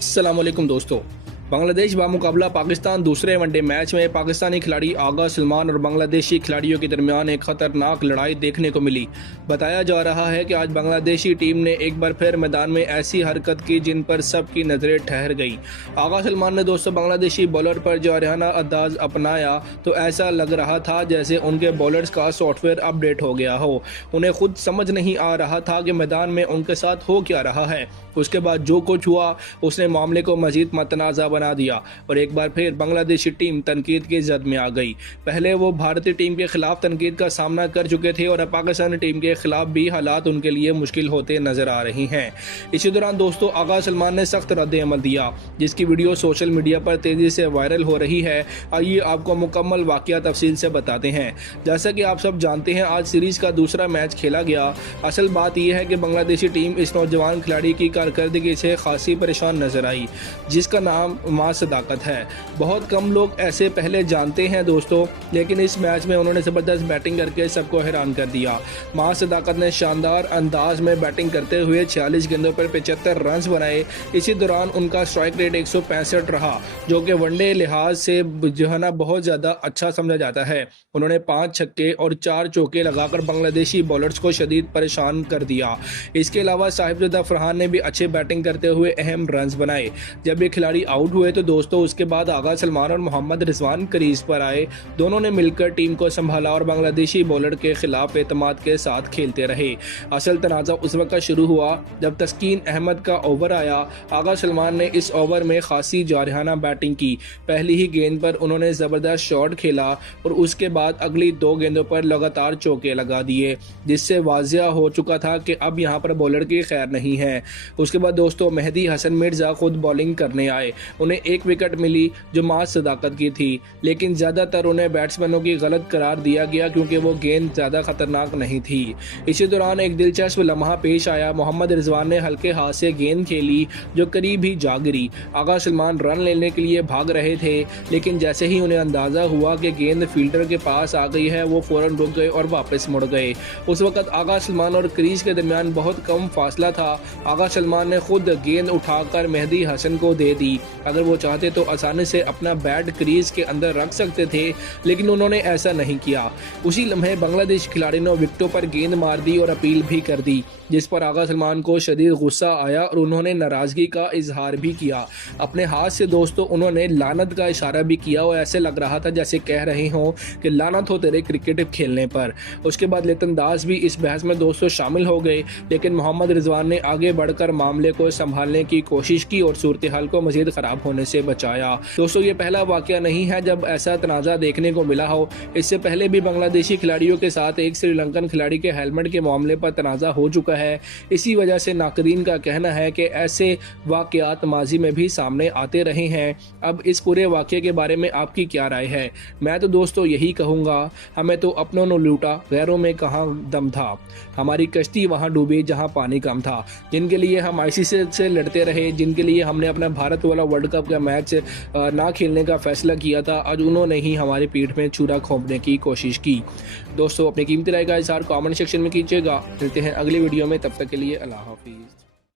अस्सलाम वालेकुम दोस्तों। बांग्लादेश बामुकाबला पाकिस्तान दूसरे वनडे मैच में पाकिस्तानी खिलाड़ी आगा सलमान और बांग्लादेशी खिलाड़ियों के दरमियान एक खतरनाक लड़ाई देखने को मिली। बताया जा रहा है कि आज बांग्लादेशी टीम ने एक बार फिर मैदान में ऐसी हरकत की जिन पर सबकी नजरें ठहर गई। आगा सलमान ने दोस्तों बांग्लादेशी बॉलर पर जारहाना अंदाज अपनाया तो ऐसा लग रहा था जैसे उनके बॉलर्स का सॉफ्टवेयर अपडेट हो गया हो। उन्हें खुद समझ नहीं आ रहा था कि मैदान में उनके साथ हो क्या रहा है। उसके बाद जो कुछ हुआ उसने मामले को मजीद मतनाज़ा बना दिया और एक बार फिर बांग्लादेशी टीम तनकीद की जद में आ गई। पहले वो भारतीय टीम के खिलाफ तनकीद का सामना कर चुके थे और अब पाकिस्तानी टीम के खिलाफ भी हालात उनके लिए मुश्किल होते नजर आ रही हैं। इसी दौरान दोस्तों आगा सलमान ने सख्त रद्द-ए-अमल दिया जिसकी वीडियो सोशल मीडिया पर तेजी से वायरल हो रही है। आइए आपको मुकम्मल वाकया तफसील से बताते हैं। जैसा कि आप सब जानते हैं आज सीरीज का दूसरा मैच खेला गया। असल बात यह है कि बांग्लादेशी टीम इस नौजवान खिलाड़ी की कारकर्दगी से खासी परेशान नजर आई जिसका नाम मां सदाकत है। बहुत कम लोग ऐसे पहले जानते हैं दोस्तों, लेकिन इस मैच में उन्होंने ज़बरदस्त बैटिंग करके सबको हैरान कर दिया। मां सदाकत ने शानदार अंदाज में बैटिंग करते हुए 46 गेंदों पर 75 रन बनाए। इसी दौरान उनका स्ट्राइक रेट 165 रहा जो कि वनडे लिहाज से जो है ना बहुत ज़्यादा अच्छा समझा जाता है। उन्होंने 5 छक्के और 4 चौके लगाकर बांग्लादेशी बॉलर्स को शदीद परेशान कर दिया। इसके अलावा साहिबजादा फरहान ने भी अच्छे बैटिंग करते हुए अहम रन बनाए। जब ये खिलाड़ी आउट हुए तो दोस्तों उसके बाद आगा सलमान और मोहम्मद रिजवान क्रीज पर आए। दोनों ने मिलकर टीम को संभाला और बांग्लादेशी बॉलर के खिलाफ एतमाद के साथ खेलते रहे। असल तनाज़ा उस वक्त शुरू हुआ जब तस्कीन अहमद का ओवर आया। आगा सलमान ने इस ओवर में खासी जारहाना बैटिंग की। पहली ही गेंद पर उन्होंने ज़बरदस्त शॉट खेला और उसके बाद अगली 2 गेंदों पर लगातार चौके लगा दिए जिससे वाजिया हो चुका था कि अब यहाँ पर बॉलर की खैर नहीं है। उसके बाद दोस्तों मेहदी हसन मिर्ज़ा खुद बॉलिंग करने आए। उन्हें एक विकेट मिली जो मां सदाकत की थी, लेकिन ज़्यादातर उन्हें बैट्समैनों की गलत करार दिया गया क्योंकि वो गेंद ज़्यादा खतरनाक नहीं थी। इसी दौरान एक दिलचस्प लम्हा पेश आया। मोहम्मद रिजवान ने हल्के हाथ से गेंद खेली जो करीब ही जा गिरी। आगा सलमान रन लेने के लिए भाग रहे थे, लेकिन जैसे ही उन्हें अंदाज़ा हुआ कि गेंद फील्डर के पास आ गई है वो फ़ौरन रुक गए और वापस मुड़ गए। उस वक्त आगा सलमान और क्रीज के दरमियान बहुत कम फासला था। आगा सलमान ने खुद गेंद उठाकर मेहदी हसन को दे दी। अगर वो चाहते तो आसानी से अपना बैट क्रीज के अंदर रख सकते थे, लेकिन उन्होंने ऐसा नहीं किया। उसी लम्हे बांग्लादेश खिलाड़ी ने विकेटों पर गेंद मार दी और अपील भी कर दी जिस पर आगा सलमान को शदीद गुस्सा आया और उन्होंने नाराज़गी का इजहार भी किया। अपने हाथ से दोस्तों उन्होंने लानत का इशारा भी किया और ऐसे लग रहा था जैसे कह रहे हों कि लानत हो तेरे क्रिकेट खेलने पर। उसके बाद लिटन दास भी इस बहस में दोस्तों शामिल हो गए, लेकिन मोहम्मद रिजवान ने आगे बढ़कर मामले को संभालने की कोशिश की और सूरत हाल को मजीद ख़राब होने से बचाया। दोस्तों ये पहला वाक़या नहीं है जब ऐसा तनाज़ा देखने को मिला हो। इससे पहले भी बांग्लादेशी खिलाड़ियों के साथ एक श्रीलंकन खिलाड़ी के हेलमेट के मामले पर तनाज़ा हो चुका है। इसी वजह से नाकरीन का कहना है कि ऐसे वाक़यात माजी में भी सामने आते रहे हैं। अब इस पूरे वाक़े के बारे में आपकी क्या राय है? मैं तो दोस्तों यही कहूँगा, हमें तो अपनों ने लूटा, गैरों में कहाँ दम था। हमारी कश्ती वहाँ डूबी जहाँ पानी कम था। जिनके लिए हम आईसीसी से लड़ते रहे, जिनके लिए हमने अपना भारत वाला वर्ल्ड कप का मैच ना खेलने का फैसला किया था, आज उन्होंने ही हमारी पीठ में छुरा घोंपने की कोशिश की। दोस्तों अपनी कीमती राय का इज़हार कमेंट सेक्शन में कीजिएगा। मिलते हैं अगली वीडियो में, तब तक के लिए अल्लाह हाफिज़।